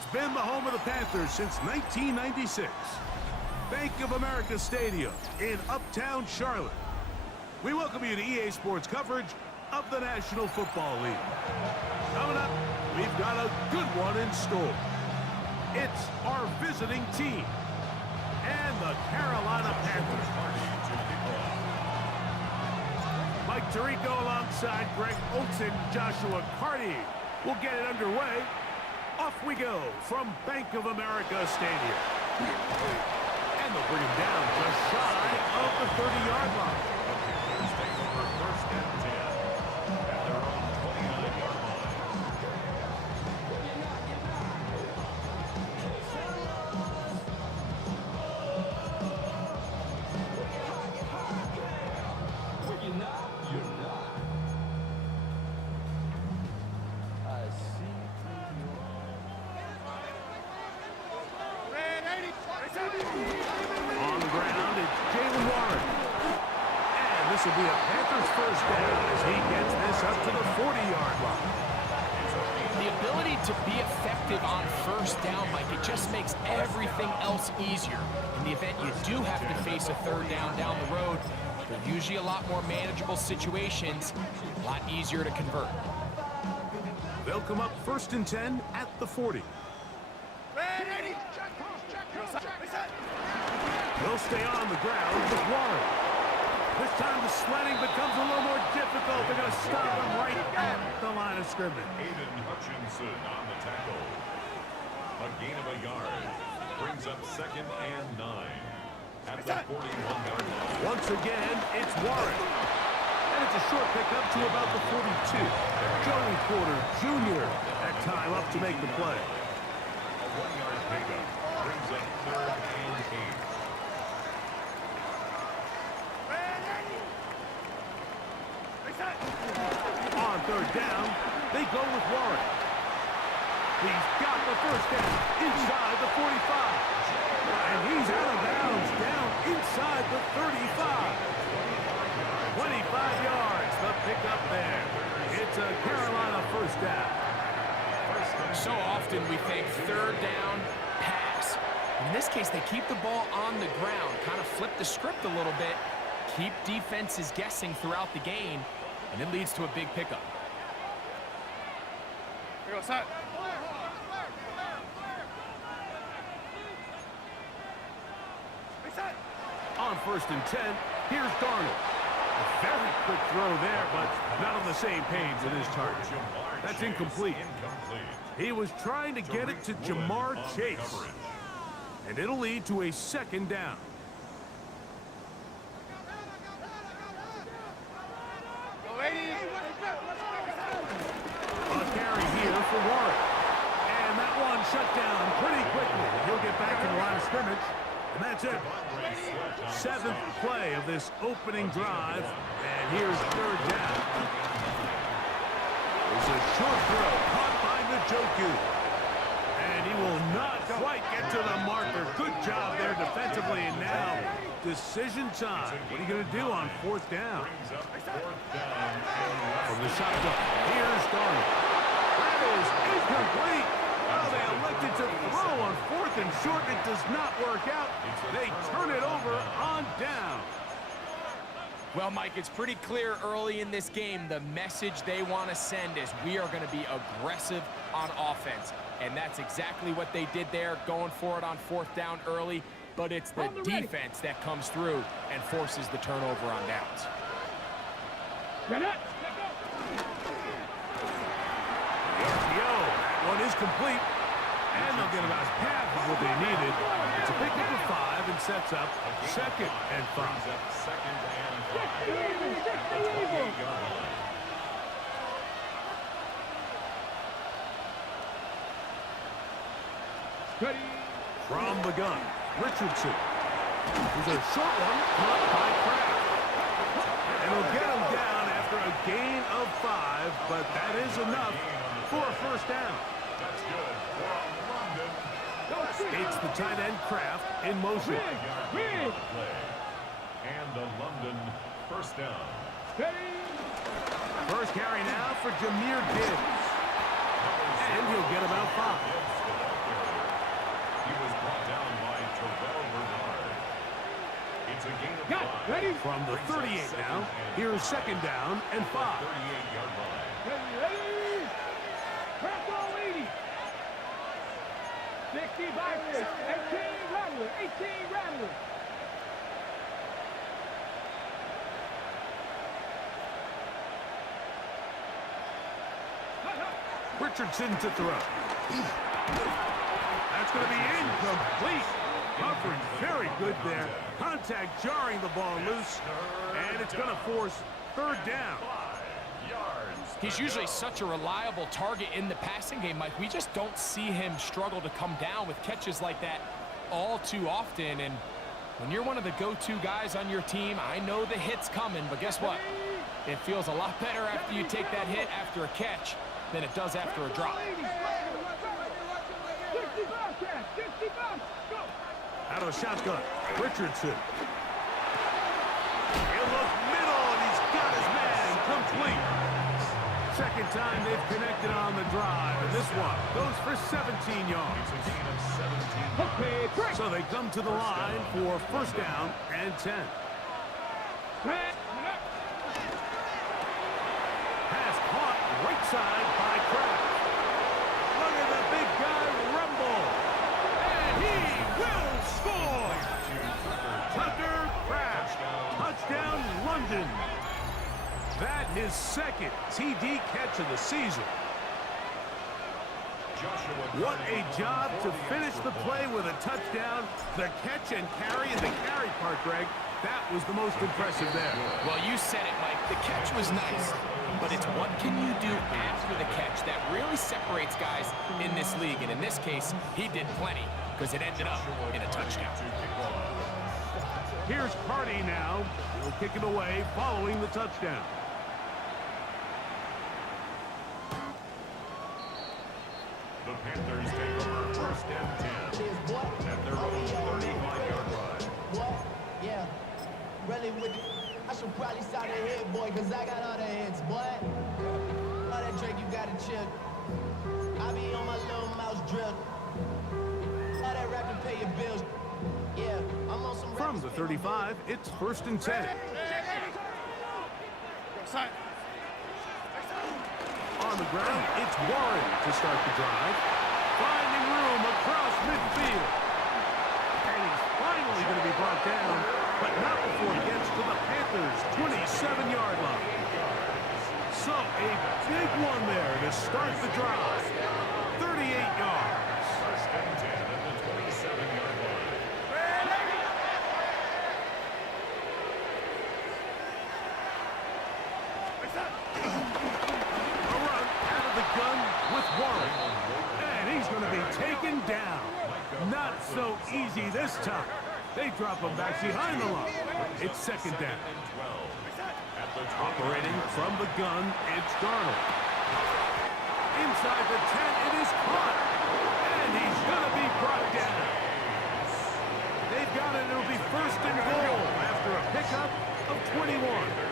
It's been the home of the Panthers since 1996. Bank of America Stadium in Uptown Charlotte. We welcome you to EA Sports coverage of the National Football League. Coming up, we've got a good one in store. It's our visiting team and the Carolina Panthers. Mike Tirico alongside Greg Olsen, Joshua Carty will get it underway. Off we go from Bank of America Stadium. And they'll bring him down just shy of the 30-yard line. Panthers take over first and 10 at their own 29-yard line. You're not. I see. On the ground, it's Jalen Warren. And this will be a Panthers first down as he gets this up to the 40-yard line. The ability to be effective on first down, Mike, it just makes everything else easier. In the event you do have to face a third down the road, they're usually a lot more manageable situations, a lot easier to convert. They'll come up first and 10 at the 40. He'll stay on the ground with Warren. This time the sledding becomes a little more difficult. They're going to stop him right at the line of scrimmage. Aiden Hutchinson on the tackle. A gain of a yard brings up second and 9 at the 41-yard line. Once again, it's Warren. And it's a short pickup to about the 42. Joey Porter Jr. that time up to make the play. A 1-yard pickup brings up third and 8. On third down, they go with Warren. He's got the first down inside the 45. And he's out of bounds down inside the 35. 25 yards, the pickup there. It's a Carolina first down. So often we think third down, pass. In this case, they keep the ball on the ground, kind of flip the script a little bit, keep defenses guessing throughout the game, and it leads to a big pickup. Here goes that. On first and 10, here's Darnold. A very quick throw there, but not on the same page with his target. That's incomplete. He was trying to get it to Jamar Chase. And it'll lead to a second down. A carry here for Warren. And that one shut down pretty quickly. He'll get back to the line of scrimmage. And that's it. Seventh play of this opening drive. And here's third down. There's a short throw caught by Njoku. And he will not quite get to the marker. Good job there defensively. And now, decision time. What are you going to do on fourth down? From the shotgun, here's Darnold. That is incomplete. Well, they elected to throw on fourth and short. It does not work out. They turn it over on down. Well, Mike, it's pretty clear early in this game the message they want to send is we are going to be aggressive on offense. And that's exactly what they did there, going for it on fourth down early. But it's the defense that comes through and forces the turnover on downs. The RPO, that one is complete. And they'll get about half of what they needed. It's a pickup of 5 and sets up second and 5. Second and 5 at the 28-yard line. From the gun, Richardson. There's a short one caught by Kraft. And he'll get him down after a gain of 5, but that is enough for a first down. That's good for London. It's the tight end Kraft in motion. And a London first down. First carry now for Jahmyr Gibbs. And he'll get about 5. It's a gain of 5. Ready? From the 38 now. Here's second down and 5. 38-yard line. Ready? Crack all 80. 65, 18 Rattler, 18 Rattler. Richardson to throw. That's going to be incomplete. Coverage very good there. Contact jarring the ball loose. And it's going to force third down. He's usually such a reliable target in the passing game, Mike. We just don't see him struggle to come down with catches like that all too often. And when you're one of the go-to guys on your team, I know the hit's coming, but guess what? It feels a lot better after you take that hit after a catch than it does after a drop. Out of the shotgun, Richardson. He'll look middle, and he's got his man complete. Second time they've connected on the drive, and this one goes for 17 yards. So they come to the line for first down and 10. Pass caught right side by Kraft. Look at the big guy rumble. And he will score. Tucker Kraft. Touchdown London. That his second TD catch of the season. What a job to finish the play with a touchdown. The catch and carry, and the carry part, Greg, that was the most impressive there. Well, you said it, Mike. The catch was nice, but it's what can you do after the catch that really separates guys in this league. And in this case, he did plenty because it ended up in a touchdown. Here's Carty now. He'll kick it away following the touchdown. The Panthers take over first and 10 at their own 35-yard line. What? Yeah. Really with I should probably start a hit, boy, because I got all the hits, boy. All that Drake, you got to chill. I be on my little mouse drill. All that rap to pay your bills. Yeah, I'm on some From the 35, it's first and 10. On the ground, it's Warren to start the drive. Finding room across midfield. And he's finally going to be brought down, but not before he gets to the Panthers' 27-yard line. So a big one there to start the drive. 38 yards. First and 10 at the 27-yard line. With Warren, and he's going to be taken down. Not so easy this time. They drop him back behind the line. It's second down. Operating from the gun, it's Darnold. Inside the 10, it is caught, and he's going to be brought down. They've got it. It'll be first and goal after a pickup of 21.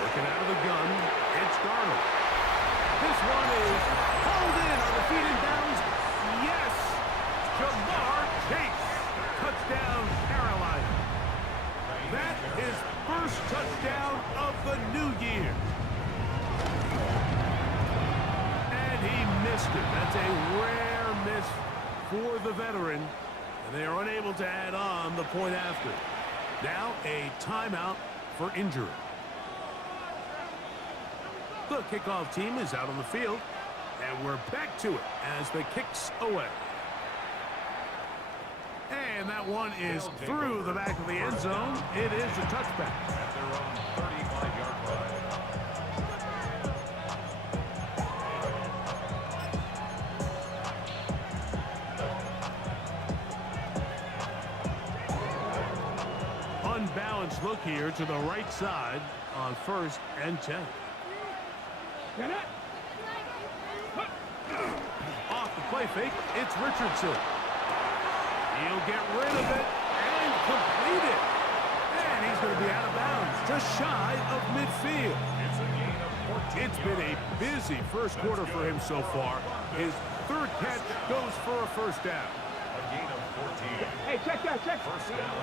Looking out of the gun, it's Darnold. This one is hauled in on the feet and bounds. Yes! Jamar Chase. Touchdown, Carolina. That is first touchdown of the new year. And he missed it. That's a rare miss for the veteran. And they are unable to add on the point after. Now a timeout for injury. The kickoff team is out on the field, and we're back to it as the kick's away. And that one is through the back of the end zone. It is a touchback. At their own 35-yard line. Unbalanced look here to the right side on first and 10. Off the play fake, it's Richardson. He'll get rid of it and complete it. And he's going to be out of bounds, just shy of midfield. It's a gain of It's been a busy first quarter for him so far. His third catch goes for a first down. A gain of 14. Hey, check that, check. First down.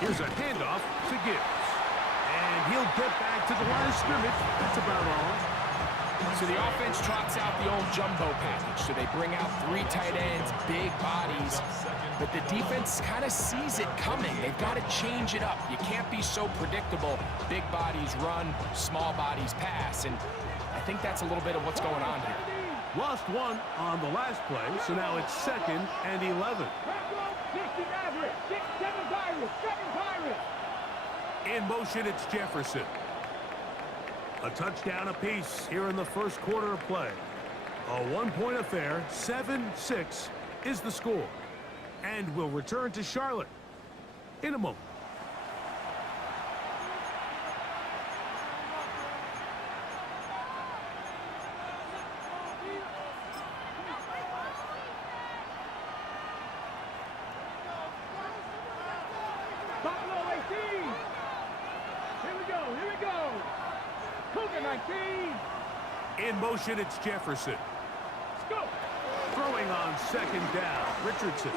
Here's a handoff to Gibbs. And he'll get back to the line of scrimmage. That's about all. So the offense trots out the old jumbo package. So they bring out 3 tight ends, big bodies. But the defense kind of sees it coming. They've got to change it up. You can't be so predictable. Big bodies run, small bodies pass. And I think that's a little bit of what's going on here. Lost one on the last play, so now it's 2nd and 11. 60 average, 6, 7 Pirates, 7 Pirates. In motion, it's Jefferson. A touchdown apiece here in the first quarter of play. A 1-point affair, 7-6 is the score. And we'll return to Charlotte in a moment. Buffalo 18. Here we go, here we go. Cougar 19. In motion, it's Jefferson. Let's go. Throwing on 2nd down, Richardson.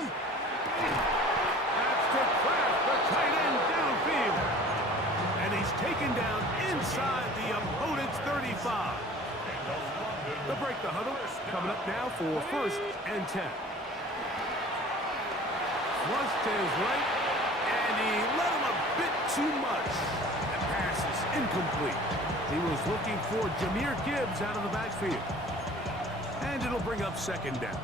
That's to Kraft, the tight end downfield. And he's taken down inside the opponent's 35. They'll break the huddle. Coming up now for 1st and 10. Flush to his right, and he let him a bit too much. The pass is incomplete. He was looking for Jahmyr Gibbs out of the backfield. And it'll bring up 2nd down.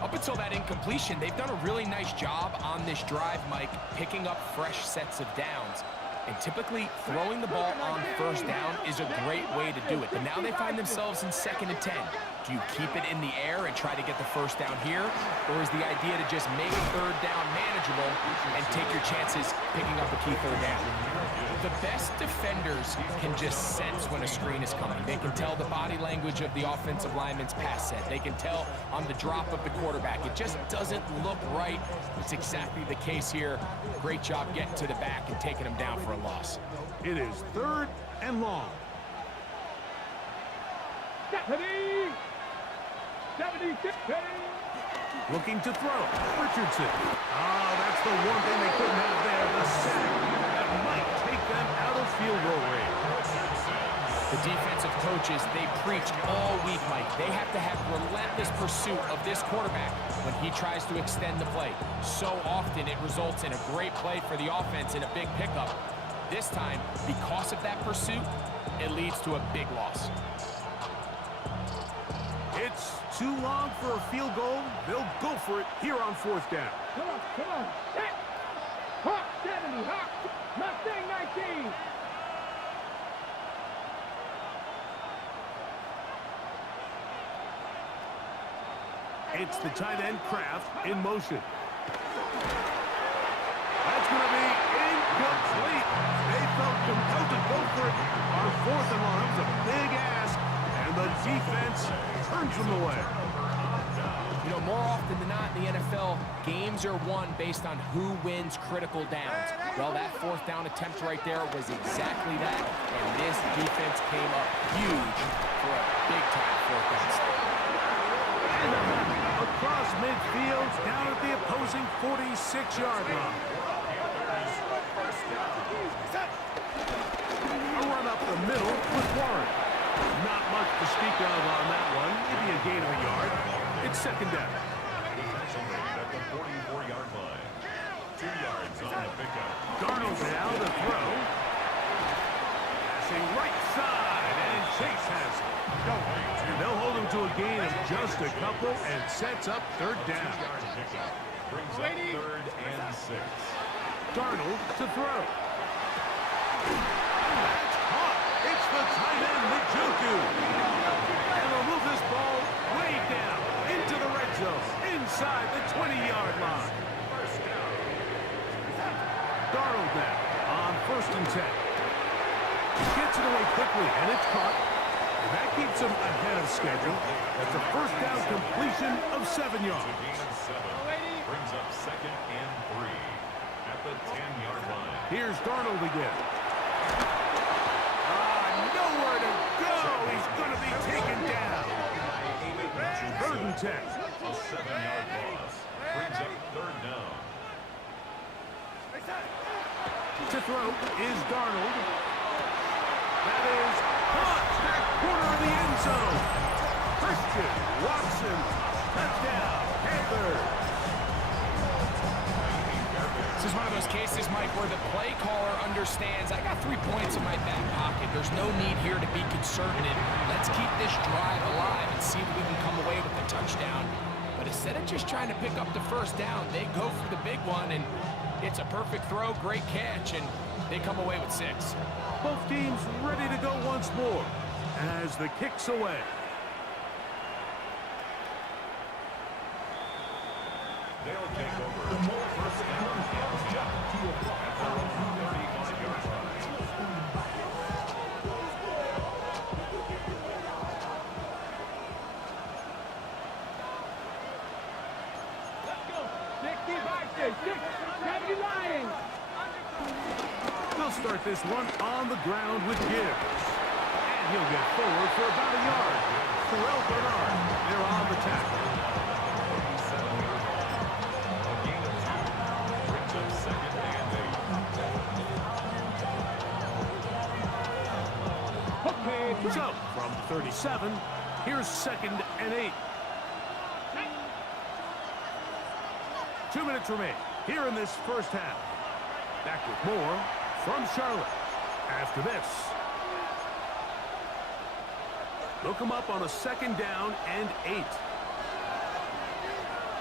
Up until that incompletion, they've done a really nice job on this drive, Mike, picking up fresh sets of downs. And typically, throwing the ball on 1st down is a great way to do it. But now they find themselves in 2nd and 10. Do you keep it in the air and try to get the 1st down here? Or is the idea to just make 3rd down manageable and take your chances picking up a key 3rd down? The best defenders can just sense when a screen is coming. They can tell the body language of the offensive lineman's pass set. They can tell on the drop of the quarterback. It just doesn't look right. It's exactly the case here. Great job getting to the back and taking him down for a loss. It is 3rd and long. Stephanie. 76. Looking to throw. Richardson. Oh, that's the one thing they couldn't have there. The sack that might take them out of field goal range. The defensive coaches, they preach all week, Mike. They have to have relentless pursuit of this quarterback when he tries to extend the play. So often it results in a great play for the offense and a big pickup. This time, because of that pursuit, it leads to a big loss. It's too long for a field goal. They'll go for it here on 4th down. Come on. Set. Hawk 70, Hawk. Mustang 19. It's the tight end Kraft in motion. That's going to be incomplete. They felt compelled to go for it on 4th and long. That was a big ask, and the defense turns them away. You know, more often than not in the NFL, games are won based on who wins critical downs. Well, that 4th down attempt right there was exactly that, and this defense came up huge for a big-time 4th down stop. Across midfield, down at the opposing 46-yard line. A run up the middle with Warren. Not much to speak of on that one. Maybe a gain of a yard. It's 2nd down. At the 44-yard line. 2 yards on the pickup. Darnold now to throw. Passing right side, and Chase has it. And they'll hold him to a gain of just a couple and sets up 3rd down. Brings up 3rd and 6. Darnold to throw. That's caught. It's the tight end, Njoku. And they'll move this ball way down into the red zone, inside the 20-yard line. Darnold now on 1st and 10. Gets it away quickly, and it's caught. That keeps him ahead of schedule. That's a 1st down completion of 7 yards. Brings up 2nd and 3 at the 10-yard line. Here's Darnold again. Nowhere going to be taken down. 3rd and 10. A 7-yard loss. Brings up 3rd down. To throw is Darnold. That is caught. Back corner of the end zone. Christian Watson. Touchdown, Panthers. This is one of those cases, Mike, where the play caller understands I got 3 points in my back pocket. There's no need here to be conservative. Let's keep this drive alive and see if we can come away with a touchdown. But instead of just trying to pick up the 1st down, they go for the big one, and it's a perfect throw, great catch, and they come away with 6. Both teams ready to go once more as the kick's away. They'll take over. 1st down and 10 at their own 35-yard line. Let's go. 60 by 6. 70 Lions. They'll start this one on the ground with Gibbs. And he'll get forward for about a yard. Terrell Bernard, they're on the tackle. So, from 37, here's 2nd and 8. 2 minutes remain here in this 1st half. Back with more from Charlotte after this. Look them up on a 2nd down and 8.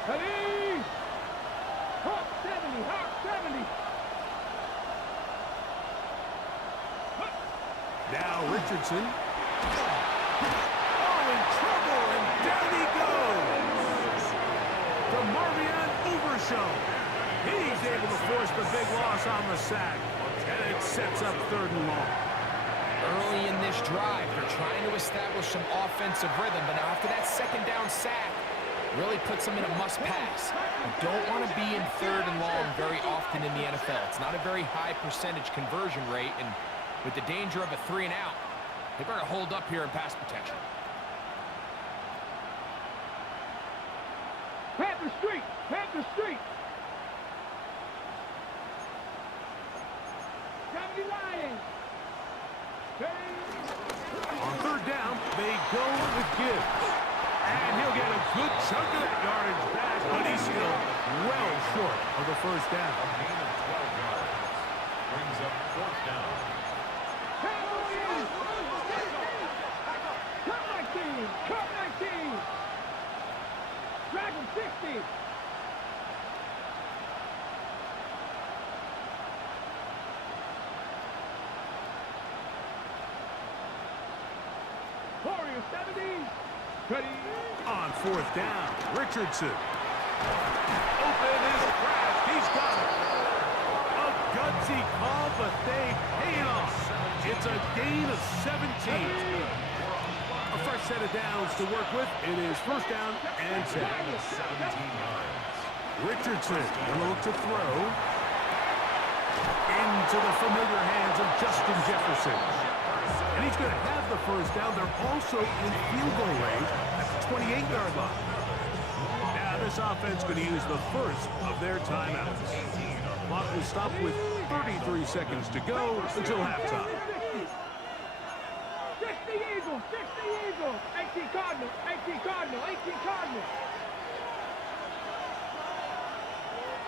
Ready? Hawk 70. Hawk 70. Now Richardson. Oh, in trouble, and down he goes. From Marvion Overshown. He's able to force the big loss on the sack. And it sets up 3rd and long. Early in this drive, they're trying to establish some offensive rhythm, but now after that 2nd down sack, really puts them in a must-pass. You don't want to be in 3rd and long very often in the NFL. It's not a very high percentage conversion rate, and with the danger of a 3 and out, they better hold up here in pass protection. Panther Street. Panther Street. 70 Lions. On 3rd down, they go with Gibbs. And he'll get a good chunk of that yardage back, but he's still well short of the 1st down. A gain of 12 yards. Brings up 4th down. Cut 19. Cut 19. Dragon 60. Warrior 70. Ready. On 4th down, Richardson. Open is cracked. He's got it. A gutsy call, but they pay it off. It's a gain of 17. A fresh set of downs to work with. It is 1st down and 10. 17 yards. Richardson going to look to throw. Into the familiar hands of Justin Jefferson. And he's going to have the 1st down. They're also in field goal range at the 28-yard line. Now this offense going to use the 1st of their timeouts. Clock will stop with 33 seconds to go until halftime. 60 Eagles. 60 Eagles. 18 Cardinals. 18 Cardinals. 18 Cardinals.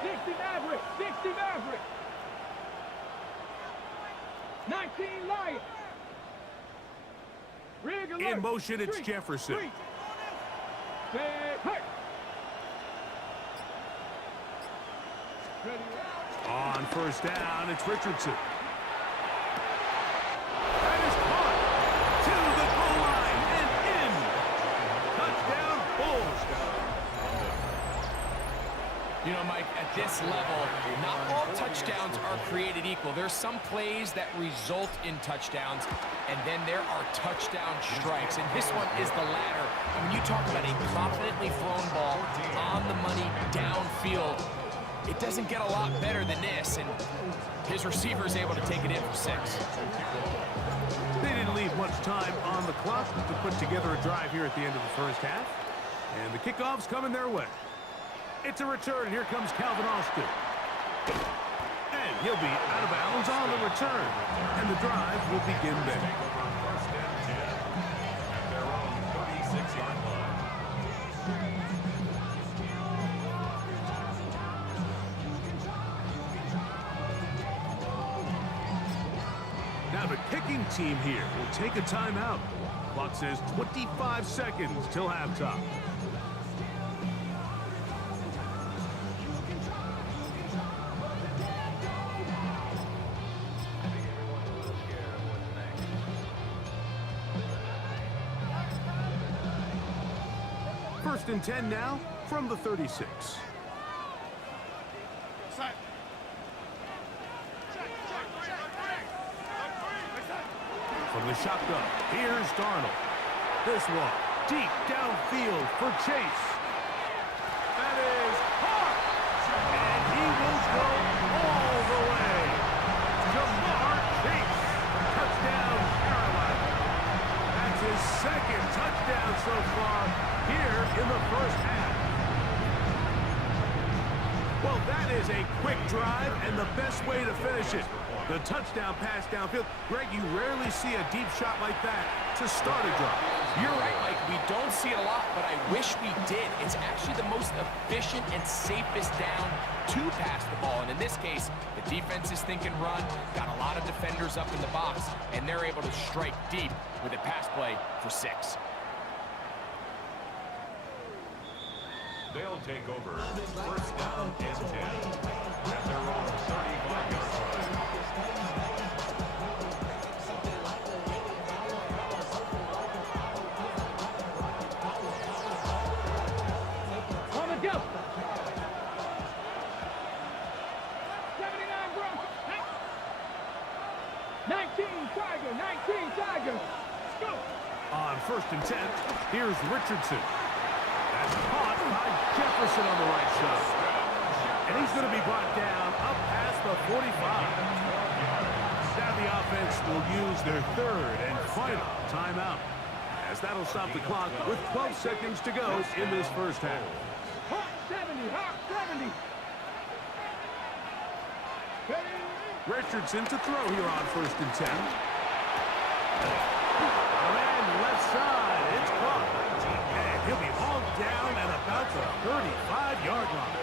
60 Maverick. 60 Maverick. 19 Lions. In motion, it's Jefferson. On 1st down, it's Richardson. That is caught to the goal line and in. Touchdown, Bulls. You know, Mike, at this level, not all touchdowns are created equal. There's some plays that result in touchdowns, and then there are touchdown strikes, and this one is the latter. And when you talk about a confidently thrown ball on the money downfield, It doesn't get a lot better than this, and his receiver is able to take it in for 6. They didn't leave much time on the clock to put together a drive here at the end of the first half. And the kickoff's coming their way. It's a return. Here comes Calvin Austin. And he'll be out of bounds on the return. And the drive will begin there. First and 10 at their own 36-yard line. Now the kicking team here will take a timeout. Clock says 25 seconds till halftime. First and 10 now from the 36. From the shotgun, here's Darnold. This one, deep downfield for Chase. That is hard. And he will go all the way. Jamar Chase. Touchdown, Carolina. That's his second touchdown so far here in the first half. Well, that is a quick drive and the best way to finish it. The touchdown pass downfield. Greg, you rarely see a deep shot like that to start a drive. You're right, Mike. We don't see it a lot, but I wish we did. It's actually the most efficient and safest down to pass the ball. And in this case, the defense is thinking run, got a lot of defenders up in the box, and they're able to strike deep with a pass play for 6. They'll take over first down and 10 at their own 35-yard line. On the go. 79 Broncos. 19 Tiger. 19 Tiger. Let's go. On first and 10, here's Richardson. That's caught by Jefferson on the right side. And he's going to be brought down up past the 45. Now the offense will use their third and final timeout, as that'll stop the clock with 12 seconds to go in this first half. Hawk 70. Hawk 70. Richardson to throw here on first and 10. And left side, it's caught. And he'll be hauled down at about the 35-yard line.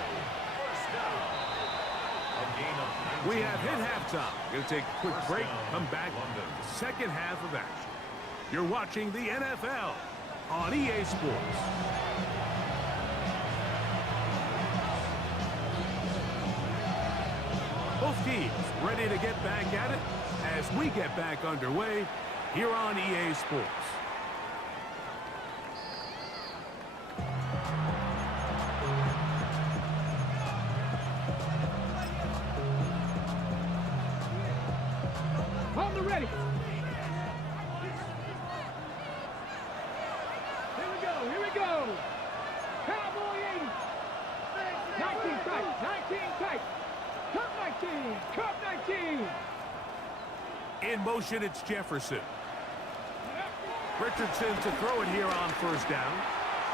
We have hit halftime. Going to take a quick break, come back to the second half of action. You're watching the NFL on EA Sports. Both teams ready to get back at it as we get back underway here on EA Sports. On the ready. Here we go. Cowboy 80. 19 tight. 19 tight. Cup 19. Cup 19. In motion, it's Jefferson. Richardson to throw it here on first down.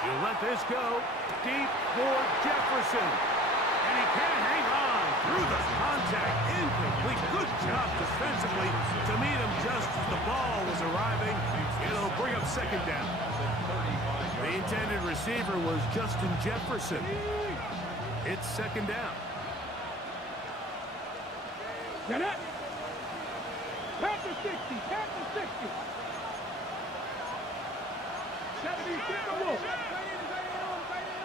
He'll let this go deep for Jefferson. And he can't hang on through the contact. Incomplete. Good job defensively to meet him just as the ball was arriving. It'll bring up second down. The intended receiver was Justin Jefferson. It's second down. Get it. Tap the 60. Tap the 60. 70 Wolf.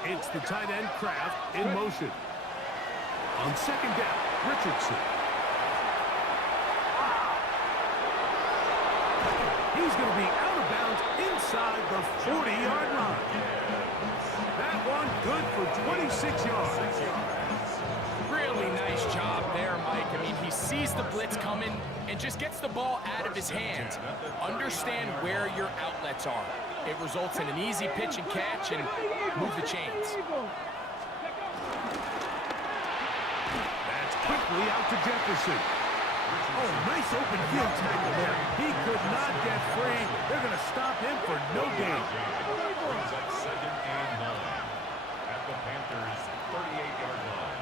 It's the tight end Kraft in motion. On second down, Richardson. He's going to be out of bounds inside the 40-yard line. That one good for 26 yards. Really nice job there, Mike. I mean, he sees the blitz coming and just gets the ball out of his hands. Understand where your outlets are. It results in an easy pitch and catch and move the chains. quickly out to Jefferson. Oh, nice open field tackle there. He could not get free. They're going to stop him for no gain. Brings up second and 9 at the Panthers' 38-yard line.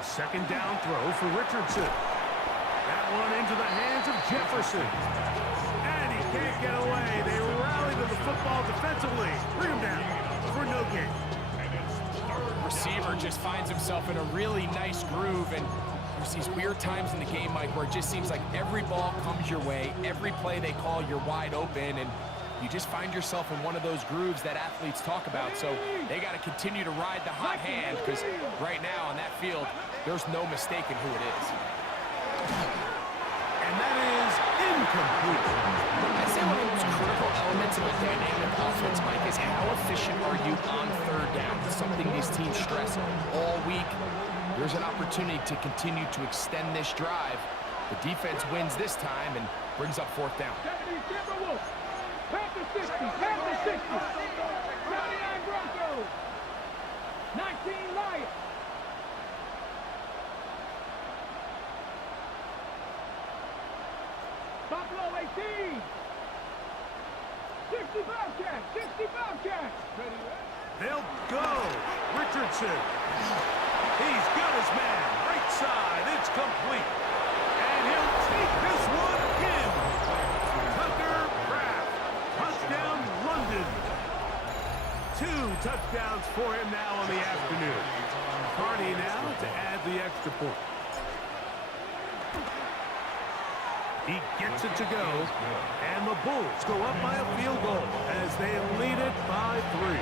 A second down throw for Richardson. That one into the hands of Jefferson. And he can't get away. They rally to the football defensively. Bring him down for no gain. Receiver just finds himself in a really nice groove, and there's these weird times in the game, Mike, where it just seems like every ball comes your way, every play they call, you're wide open, and you just find yourself in one of those grooves that athletes talk about. So they got to continue to ride the hot hand, because right now on that field, there's no mistaking who it is. And that is incomplete. I'd say one of the most critical elements of a dynamic offense, Mike, is how efficient are you on third down? It's something these teams stress all week. There's an opportunity to continue to extend this drive. The defense wins this time and brings up fourth down. Panther 60, Panther 60. 99 Broncos. 19 Lions. Buffalo 18. 60 Bobcats, 60 Bobcats. They'll go. Richardson. He's got his man. Right side. It's complete. And he'll take this one in. Tucker Kraft. Touchdown, London. 2 touchdowns for him now on the afternoon. Carney now to add the extra point. He gets it to go, and the Bulls go up by a field goal as they lead it by 3.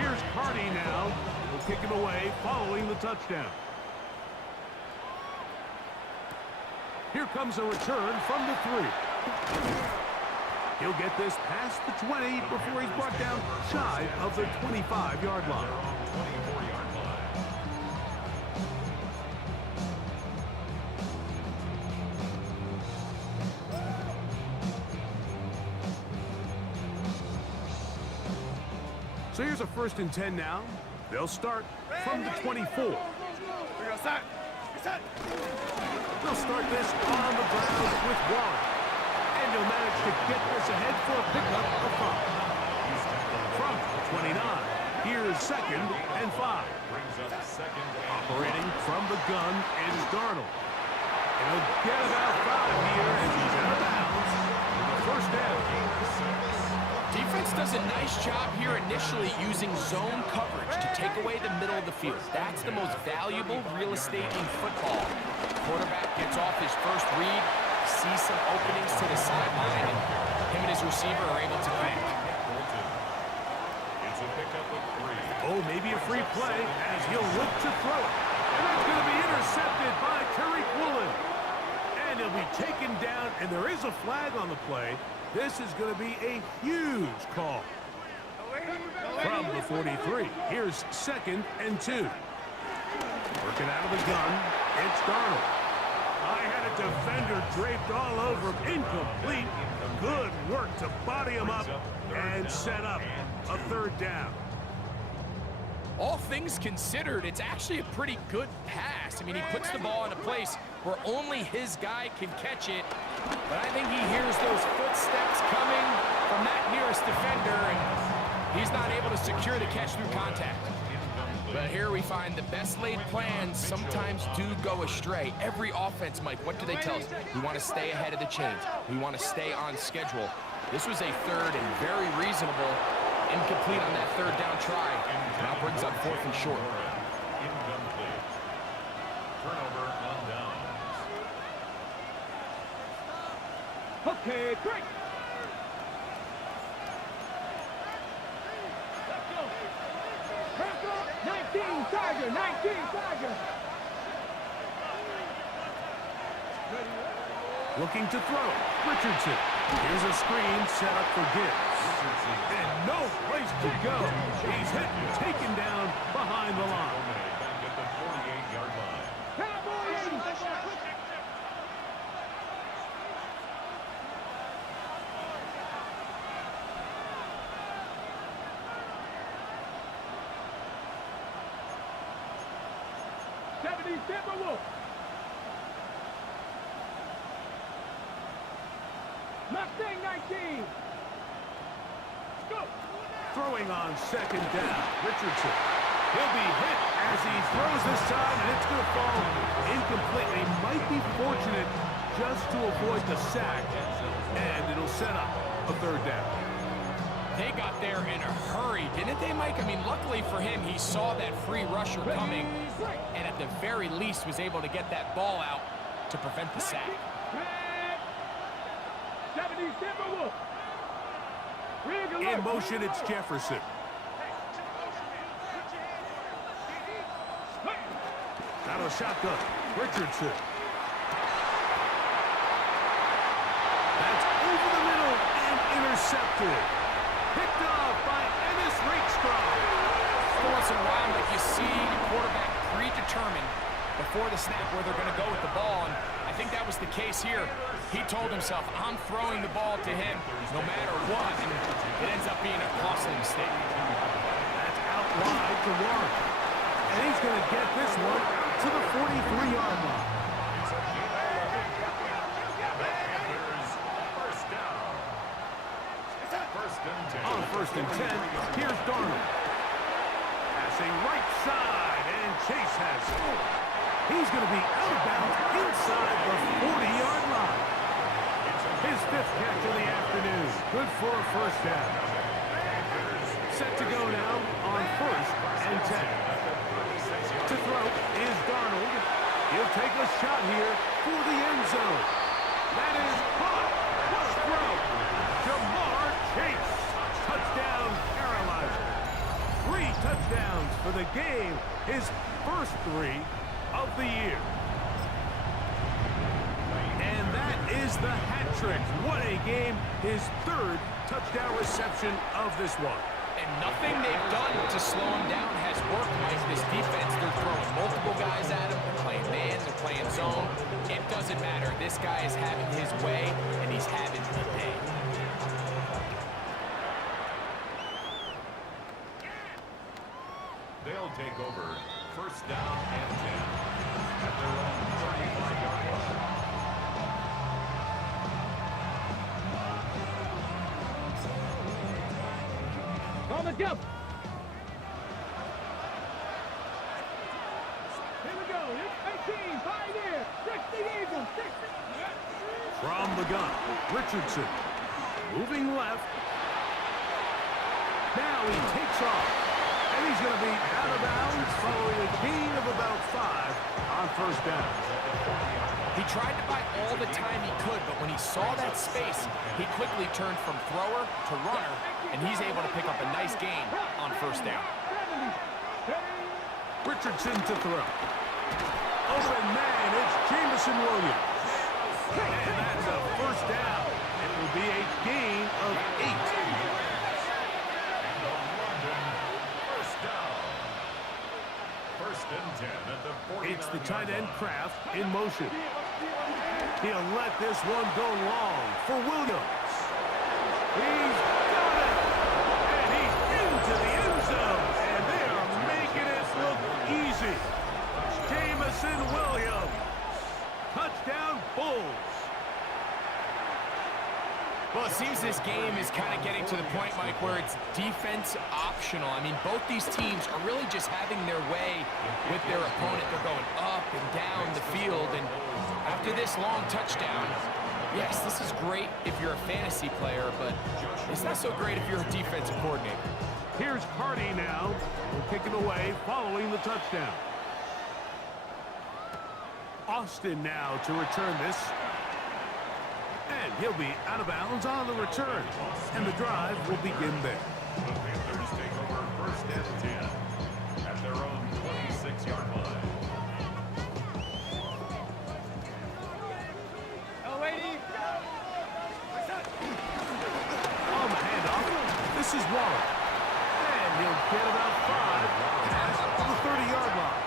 Here's Carney now. He'll kick it away following the touchdown. Here comes a return from the 3. He'll get this past the 20 before he's brought down shy of the 25-yard line. 24-yard line. So here's a 1st and 10 now. They'll start from the 24. They'll start this on the ground with 1. And he'll manage to get this ahead for a pickup of 5. From the 29, here's 2nd and 5. Operating from the gun is Darnold. And he'll get about 5 here as he's out of bounds with a 1st down. Defense does a nice job here initially using zone coverage to take away the middle of the field. That's the most valuable real estate in football. Quarterback gets off his first read, sees some openings to the sideline, and him and his receiver are able to connect. It's a pickup of 3. Oh, maybe a free play as he'll look to throw it. And that's going to be intercepted by Tariq Woolen. And he'll be taken down, and there is a flag on the play. This is going to be a huge call. From the 43, here's 2nd and 2. Working out of the gun, it's Darnold. I had a defender draped all over him. Incomplete. Good work to body him up and set up a 3rd down. All things considered, it's actually a pretty good pass. I mean, he puts the ball in a place where only his guy can catch it. But I think he hears those footsteps coming from that nearest defender, and he's not able to secure the catch through contact. But here we find the best laid plans sometimes do go astray. Every offense, Mike, what do they tell us? We want to stay ahead of the chains. We want to stay on schedule. This was a 3rd and very reasonable. Incomplete on that 3rd down try. Now brings up 4th and short. Incomplete. Turnover on downs. Okay, break. Let's go. Panther 19 Tiger, 19 Tiger. Looking to throw. Richardson. Here's a screen set up for Gibbs. And no place to go. He's hit and taken down behind the line. Back at the 48-yard line. Cowboys. Timberwolves. Mustang 19. Go. Throwing on second down, Richardson. He'll be hit as he throws this time, and it's going to fall incomplete. They might be fortunate just to avoid the sack, and it'll set up a third down. They got there in a hurry, didn't they, Mike? I mean, luckily for him, he saw that free rusher coming, and at the very least was able to get that ball out to prevent the sack. 70 Timberwolves. In motion, it's Jefferson. Out of shotgun, Richardson. That's over the middle and intercepted. Picked off by Ennis Rakestraw. Once in a while, like you see the quarterback predetermined before the snap where they're going to go with the ball, and I think that was the case here. He told himself, I'm throwing the ball to him no matter what, and it ends up being a costly mistake. That's out wide to Warren. And he's going to get this one to the 43-yard line. On first and 10, here's Darnold. Passing right side, and Chase has it. He's going to be out of bounds inside the 40-yard line. His fifth catch of the afternoon. Good for a first down. Set to go now on first and 10. To throw is Darnold. He'll take a shot here for the end zone. That is caught. What a throw. Jamar Chase. Touchdown, Carolina. 3 touchdowns for the game. His first 3 of the year. And that is the hat trick. What a game. His 3rd touchdown reception of this one. And nothing they've done to slow him down has worked, Mike. This defense, they're throwing multiple guys at him. They're playing man, they're playing zone. It doesn't matter. This guy is having his way, and he's having the day. They'll take over first down and 10 at their own 35-yard line. On the jump. Here we go. It's 18. Pioneer. 60 Eagles. 60. From the gun, Richardson. Moving left. Now he takes off. And he's going to be out of bounds following a gain of about 5 on first down. He tried to buy all the time he could, but when he saw that space, he quickly turned from thrower to runner, and he's able to pick up a nice gain on first down. Richardson to throw. Open man, it's Jamison Williams. And that's a first down. It will be a gain of 8. First and 10 at the 49-yard line. It's the tight end Kraft in motion. He'll let this one go long for Williams. He's got it! And he's into the end zone. And they are making it look easy. Jamison Williams. Touchdown Bulls. Well, it seems this game is kind of getting to the point, Mike, where it's defense optional. I mean, both these teams are really just having their way with their opponent. They're going up and down the field, and after this long touchdown, yes, this is great if you're a fantasy player, but it's not so great if you're a defensive coordinator. Here's Hardy now. Will kick it away following the touchdown. Austin now to return this. And he'll be out of bounds on the return. And the drive will begin there. The Panthers take over first and 10 at their own 26-yard line. On the handoff, this is Waller. And he'll get about 5 past the 30-yard line.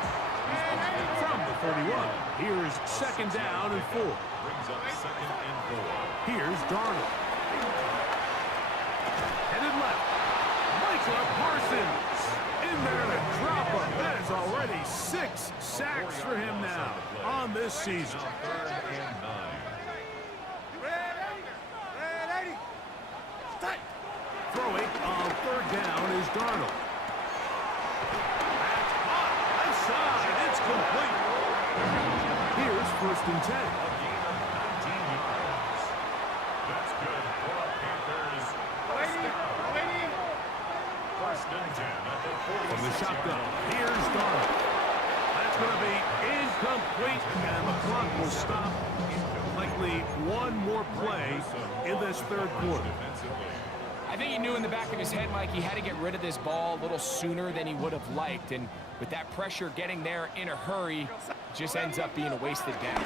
From the 31, here's second down and 4. Brings up second and 4. Here's Darnold. Headed left. Micah Parsons. In there to drop him. That is already 6 sacks for him now on this season. Third and 9. Throwing on third down is Darnold. That's hot. Left side. It's complete. Here's 1st and 10. A gain of 19 yards. That's good for the Panthers. First and 10 at the 46 From the shotgun, here's Darnold. That's going to be incomplete, and the clock will stop. Likely one more play in this third quarter. I think he knew in the back of his head, Mike, he had to get rid of this ball a little sooner than he would have liked. And with that pressure getting there in a hurry, it just ends up being a wasted down.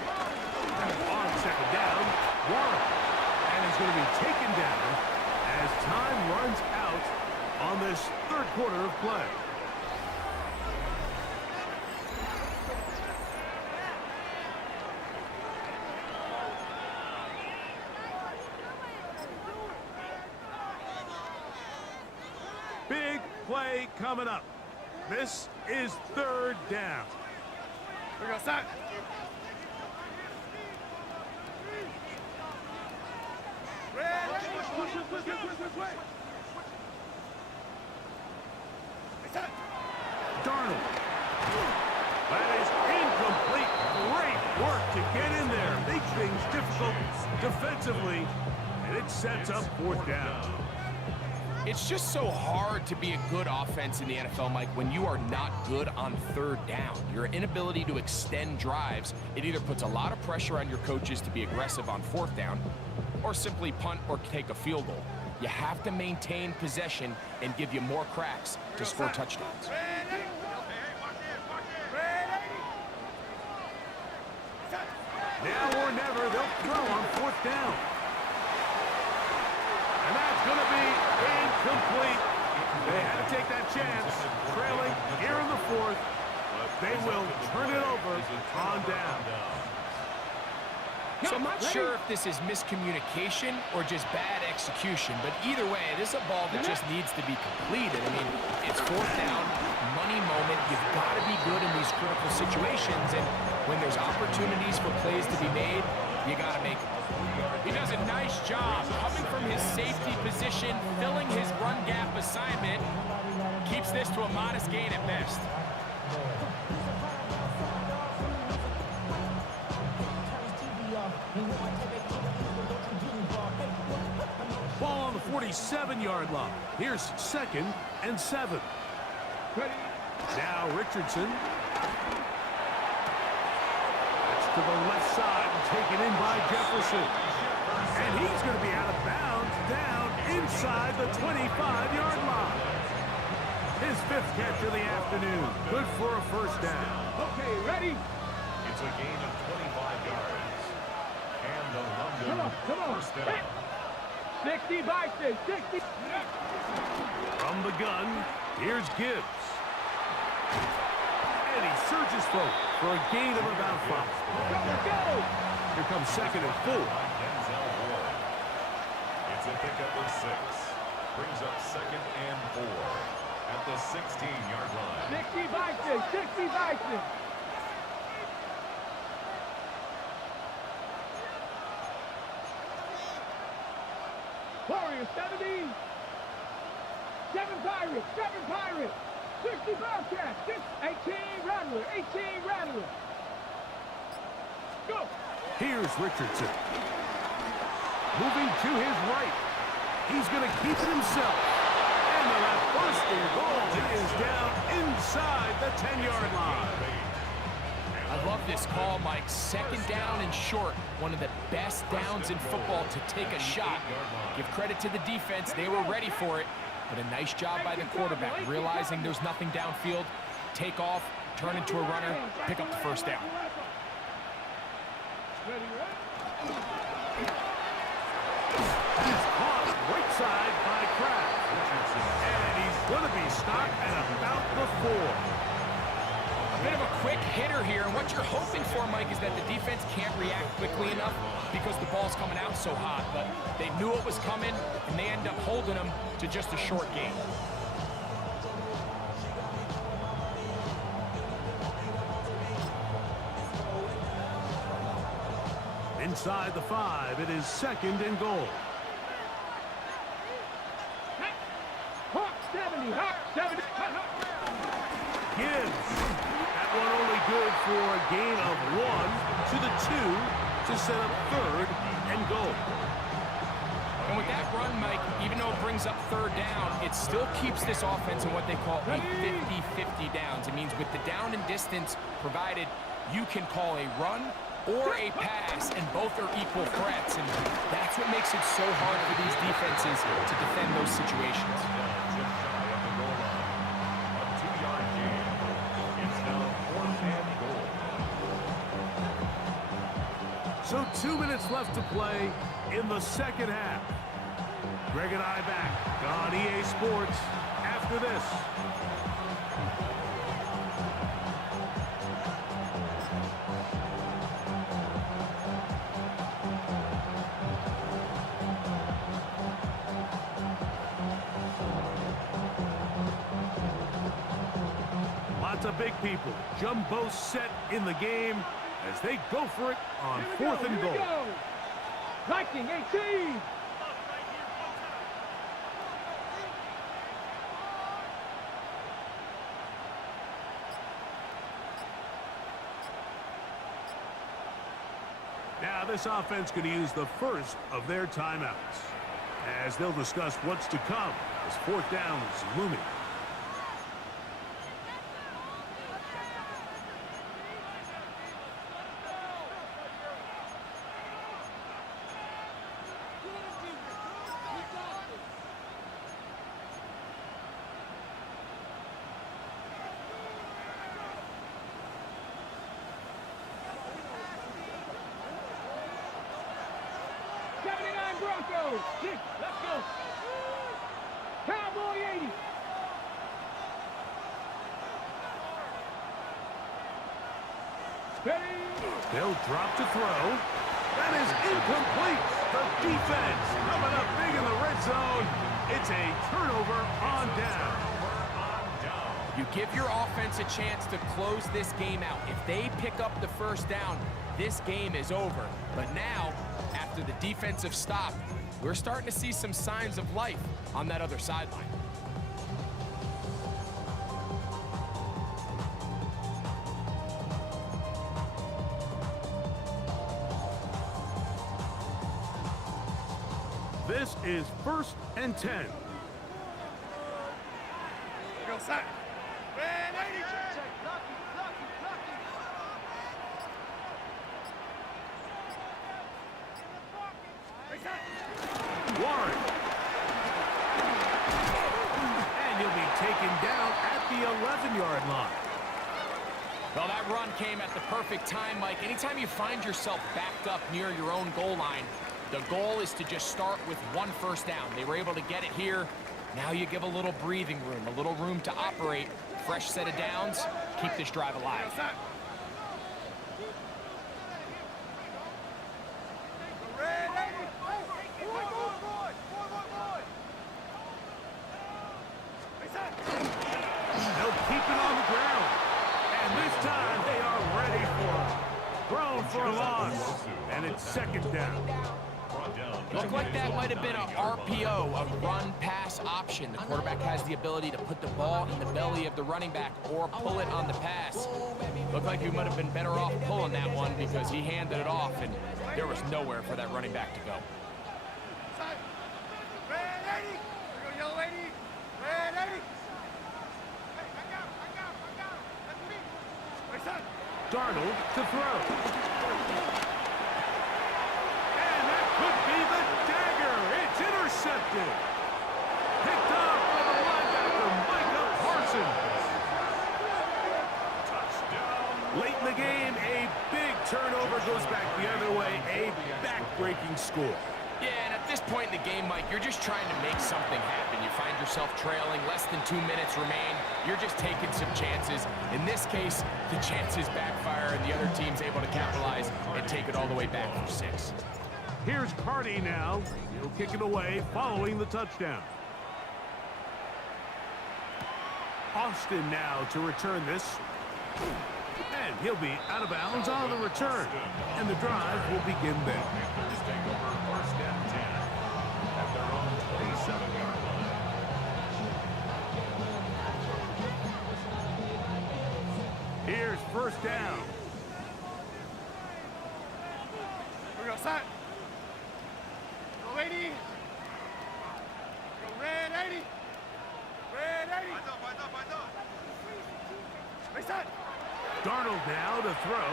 On 2nd down, Warren. And he's going to be taken down as time runs out on this third quarter of play. Big play coming up. This is 3rd down. Darnold. That is incomplete. Great work to get in there. Make things difficult defensively, and it sets up 4th down. It's just so hard to be a good offense in the NFL, Mike, when you are not good on 3rd down. Your inability to extend drives, it either puts a lot of pressure on your coaches to be aggressive on 4th down or simply punt or take a field goal. You have to maintain possession and give you more cracks to score touchdowns. Now or never, they'll throw on 4th down. And that's going to be incomplete. They had to take that chance, trailing here in the 4th, but they will turn it over on down. So I'm not sure if this is miscommunication or just bad execution, but either way, this is a ball that just needs to be completed. I mean, it's 4th down, money moment. You've got to be good in these critical situations, and when there's opportunities for plays to be made, you got to make them. He does a nice job coming from his safety position, filling his run gap assignment, keeps this to a modest gain at best. Ball on the 47-yard line. Here's 2nd and 7. Now Richardson. That's to the left side and taken in by Jefferson. And he's going to be out of bounds down inside the 25-yard line. His 5th catch of the afternoon. Good for a 1st down. Okay, ready? It's a gain of 25 yards. And the London Come on. 1st down. 60 by 60. From the gun, here's Gibbs. And he surges forward for a gain of about 5. Go! Here comes 2nd and 4. Denzel Ward. It's a pickup of 6. Brings up 2nd and 4 at the 16-yard line. 60 by 6. 60 by 6. Warriors 70. 7 Pirates. 7 Pirates. 60 Bobcats. 18 Rattler. 18 Rattler. Go. Here's Richardson. Moving to his right. He's going to keep it himself. And the left first and goal. He is down inside the 10-yard line. I love this call, Mike. 2nd down and short. One of the best downs in football to take a shot. Give credit to the defense. They were ready for it. But a nice job by the quarterback, realizing there's nothing downfield. Take off, turn into a runner, pick up the 1st down. He's caught right side by Kraft. And he's going to be stopped at about the 4. A bit of a quick hitter here, and what you're hoping for, Mike, is that the defense can't react quickly enough because the ball's coming out so hot, but they knew it was coming, and they end up holding them to just a short game. inside the 5. It is 2nd and goal. Hawk 70, Hawk 70. Gibbs. That one only good for a gain of 1 to the 2 to set up 3rd and goal. And with that run, Mike, even though it brings up 3rd down, it still keeps this offense in what they call a 50-50 downs. It means with the down and distance provided, you can call a run or a pass, and both are equal threats. And that's what makes it so hard for these defenses to defend those situations. Just shy of the goal line. A 2-yard gain. It's now 4th and goal. So 2 minutes left to play in the 2nd half. Greg and I back on EA Sports after this. Lots of big people. Jumbo set in the game as they go for it on 4th and goal. Viking 18. Now this offense going to use the first of their timeouts as they'll discuss what's to come as 4th down is looming. Broncos. Let's go. Cowboy 80. Steady. They'll drop to throw. That is incomplete. The defense coming up big in the red zone. It's a turnover on down. You give your offense a chance to close this game out. If they pick up the 1st down, this game is over. But now, after the defensive stop, we're starting to see some signs of life on that other sideline. This is 1st and 10. Go sack. Man, 80. Warren. And he'll be taken down at the 11-yard line. Well, that run came at the perfect time, Mike. Anytime you find yourself backed up near your own goal line, the goal is to just start with 1 1st down. They were able to get it here. Now you give a little breathing room, a little room to operate. Fresh set of downs. Keep this drive alive. They'll keep it on the ground. And this time they are ready for it. Thrown for a loss. And it's 2nd down. Looked like that might have been an RPO, a run-pass option. The quarterback has the ability to put the ball in the belly of the running back or pull it on the pass. Looked like he might have been better off pulling that one because he handed it off, and there was nowhere for that running back to go. Darnold to throw. And that could be the dagger. It's intercepted. Picked up by the linebacker, Micah Parsons. Touchdown. Late in the game, a big turnover goes back the other way. A back-breaking score. Yeah, and at this point in the game, Mike, you're just trying to make something happen. You find yourself trailing, less than 2 minutes remain. You're just taking some chances. In this case, the chances backfire, and the other team's able to capitalize and take it all the way back for 6. Here's Cardi now. He'll kick it away following the touchdown. Austin now to return this. And he'll be out of bounds on the return. And the drive will begin then. Panthers take over first and 10 at their own 27-yard line. Here's first down. Here we go, set. Go 80. Go red 80. Red 80. Reset. Darnold now to throw.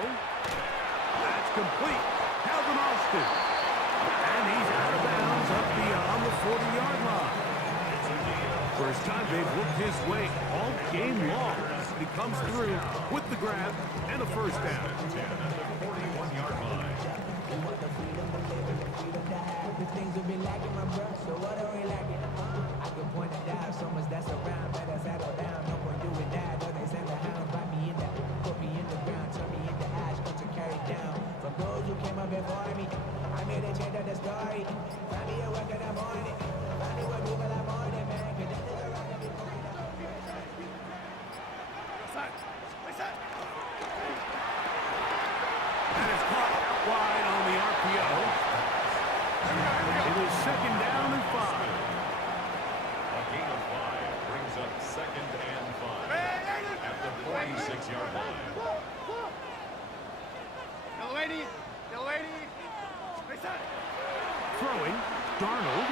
That's complete. Calvin Austin. And he's out of bounds up beyond the 40-yard line. First time they've worked his way all game long. He comes through with the grab and a first down. 10 at the 41-yard line. The things will be lacking, my bro, so what are we lacking? I can point and dive, so much that's around, better settle down, no point doing that. Though they send the hounds, bite me in the, put me in the ground, turn me into ash, got to carry down. From those who came up before me, I made a change of the story. Find me a work in the morning, find me what people I'm on it, man, 'cause this is a rock that be going on. Reset. And it's caught out wide on the RPO. It is second down and 5. A gain of 5 brings up second and 5 at the 46-yard line. Yo, lady. Reset. Throwing. Darnold.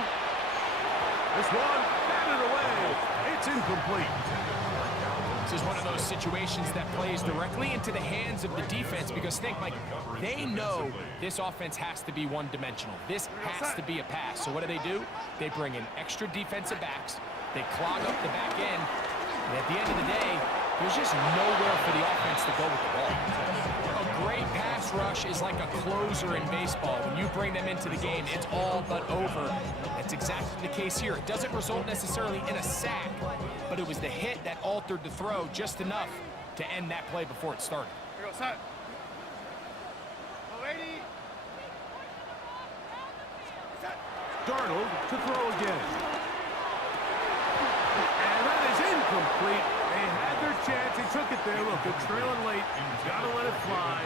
This one batted away. It's incomplete. This is one of those situations that plays directly into the hands of the defense because think, Mike, they know this offense has to be one-dimensional. This has to be a pass. So what do? They bring in extra defensive backs. They clog up the back end. And at the end of the day, there's just nowhere for the offense to go with the ball. A great pass rush is like a closer in baseball. When you bring them into the game, it's all but over. That's exactly the case here. It doesn't result necessarily in a sack, but it was the hit that altered the throw just enough to end that play before it started. Here we go, set. Go 80. Reset. Darnold to throw again. And that is incomplete. They had their chance. They took it there. Look, they're trailing late. Got to let it fly.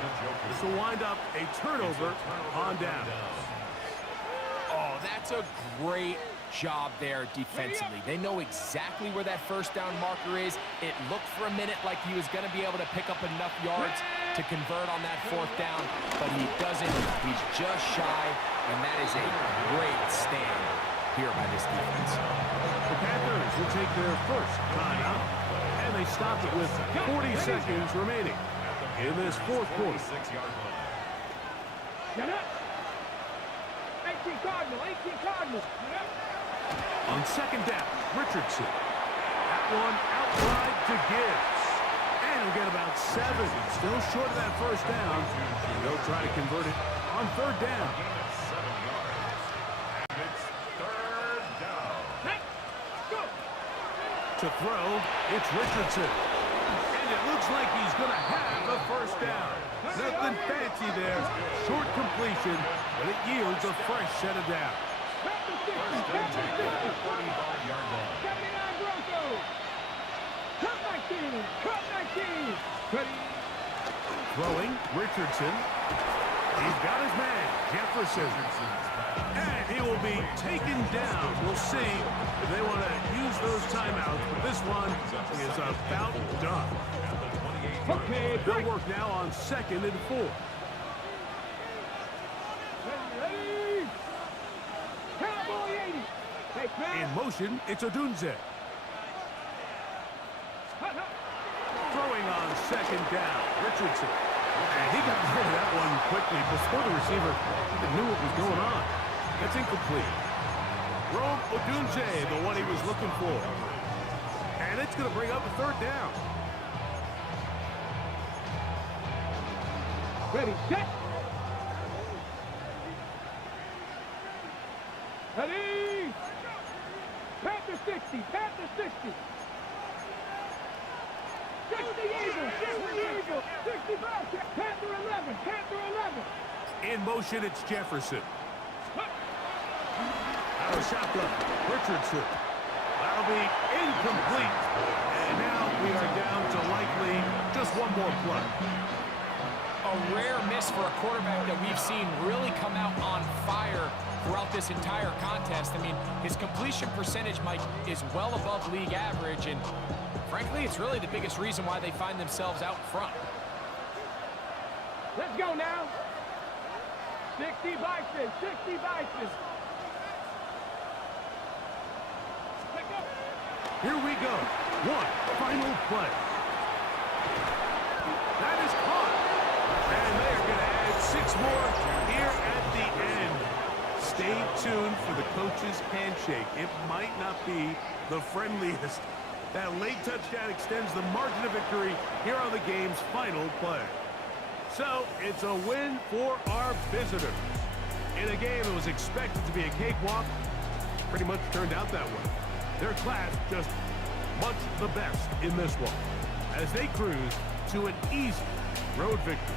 This will wind up a turnover on down. Oh, that's a great job there defensively. They know exactly where that first down marker is. It looked for a minute like he was going to be able to pick up enough yards to convert on that fourth down, but he doesn't. He's just shy, and that is a great stand here by this defense. The Panthers will take their first timeout, and they stop it with 40 seconds remaining in this fourth quarter. 46-yard line. Get up. 18 Cardinal. On second down, Richardson. That one out wide to Gibbs. And he'll get about 7. Still short of that first down. And they'll try to convert it on third down. Gain of 7 yards. And it's third down. Go. To throw, it's Richardson. And it looks like he's going to have a first down. Nothing fancy there. Short completion, but it yields a fresh set of downs. First and 10 at the 45-yard line. 79 Broncos. Cut 19. Ready. Throwing, Richardson. He's got his man, Jefferson. And he will be taken down. We'll see if they want to use those timeouts. But this one is about done. Okay, They'll work now on second and 4. ready. Cowboy 80. Take In man. motion, it's Odunze. Throwing on second down, Richardson. And he got rid of that one quickly before the receiver even knew what was going on. That's incomplete. Rome Odunze, the one he was looking for. And it's going to bring up a third down. Ready, set. Ready. Panther 60. 60 Eagle. 60 Bobcat. Panther 11. In motion, it's Jefferson. Out of shotgun, Richardson. That'll be incomplete. And now we are down to likely just one more play. A rare miss for a quarterback that we've seen really come out on fire throughout this entire contest. I mean, his completion percentage, Mike, is well above league average, and frankly, it's really the biggest reason why they find themselves out front. Let's go now. 60 Bison, 60 Bison. Here we go. One final play. That is caught. And they are going to add 6 more here at the end. Stay tuned for the coach's handshake. It might not be the friendliest. That late touchdown extends the margin of victory here on the game's final play. So, it's a win for our visitors. In a game that was expected to be a cakewalk, pretty much turned out that way. Their class just much the best in this one as they cruise to an easy road victory.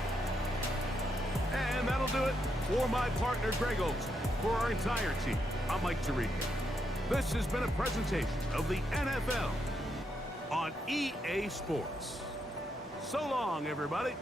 And that'll do it for my partner, Greg Olson. For our entire team, I'm Mike Tirico. This has been a presentation of the NFL on EA Sports. So long, everybody.